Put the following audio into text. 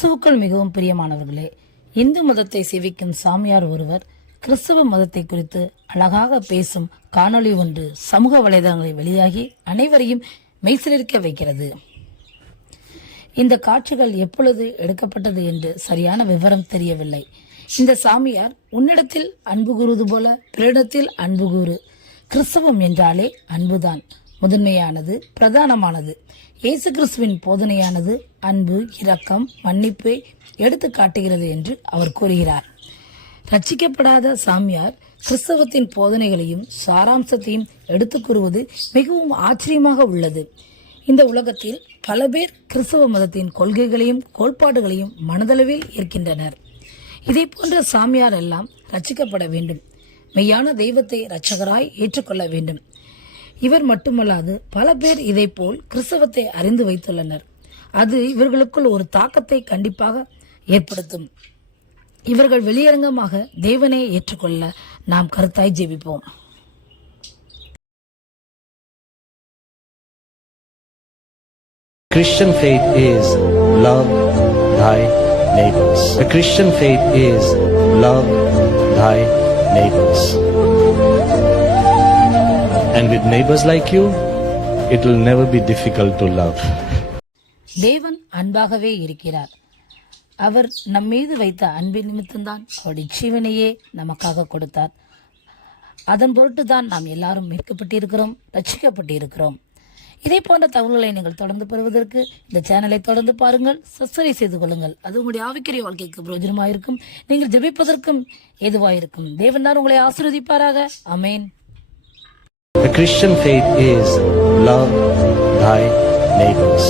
கிறிஸ்துவுக்குள் மிகவும் பிரியமானவர்களே, இந்து மதத்தை சேவிக்கும் சாமியார் ஒருவர் கிறிஸ்தவ மதத்தை குறித்து அழகாக பேசும் காணொளி ஒன்று சமூக வலைதளங்களில் வெளியாகி அனைவரையும் மெய்சிலிருக்க வைக்கிறது. இந்த காட்சிகள் எப்பொழுது எடுக்கப்பட்டது என்று சரியான விவரம் தெரியவில்லை. இந்த சாமியார் உன்னிடத்தில் அன்பு கூறுவது போல பிறரிடத்தில் அன்பு கூறு. கிறிஸ்தவம் என்றாலே அன்புதான் முதன்மையானது, பிரதானமானது. இயேசு கிறிஸ்துவின் போதனையானது அன்பு, இரக்கம், மன்னிப்பை எடுத்து காட்டுகிறது என்று அவர் கூறுகிறார். ரட்சிக்கப்படாத சாமியார் கிறிஸ்தவத்தின் போதனைகளையும் சாராம்சத்தையும் எடுத்து கூறுவது மிகவும் ஆச்சரியமாக உள்ளது. இந்த உலகத்தில் பல பேர் கிறிஸ்தவ மதத்தின் கொள்கைகளையும் கோட்பாடுகளையும் மனதளவில் ஏற்கின்றனர். இதை போன்ற சாமியார் எல்லாம் ரட்சிக்கப்பட வேண்டும், மெய்யான தெய்வத்தை இரட்சகராய் ஏற்றுக்கொள்ள வேண்டும். இவர் மட்டுமல்லாது பல பேர் இதை போல் கிறிஸ்தவத்தை அறிந்து வைத்துள்ளனர். அது இவர்களுக்குள் ஒரு தாக்கத்தை கண்டிப்பாக ஏற்படுத்தும். இவர்கள் வெளியரங்கமாக தேவனை ஏற்றுக்கொள்ள நாம் கருத்தாய் ஜெபிப்போம். Christian faith is love thy neighbors. The Christian faith is love thy neighbors. And with neighbors like you, it will never be difficult to love. தேவன் அன்பாகவே இருக்கிறார். அவர் நம்மீது வைத்த அன்பின் நிமித்தம்தான் அவருடைய ஜீவனையே நமக்காக கொடுத்தார். அதன் பொருட்டுதான் நாம் எல்லாரும் மீட்கப்பட்டிருக்கிறோம், ரட்சிக்கப்பட்டிருக்கிறோம். இதே போன்ற தகவல்களை நீங்கள் தொடர்ந்து பெறுவதற்கு இந்த சேனலை தொடர்ந்து பாருங்கள், சப்ஸ்கிரைப் செய்து கொள்ளுங்கள். அது உங்களுடைய ஆவிக்குரிய வாழ்க்கைக்கு பிரயோஜனமாயிருக்கும், நீங்கள் ஜெபிப்பதற்கும் ஏதுவாயிருக்கும். தேவன் தான் உங்களை ஆசீர்வதிப்பாராக. ஆமென். The Christian faith is love thy neighbors.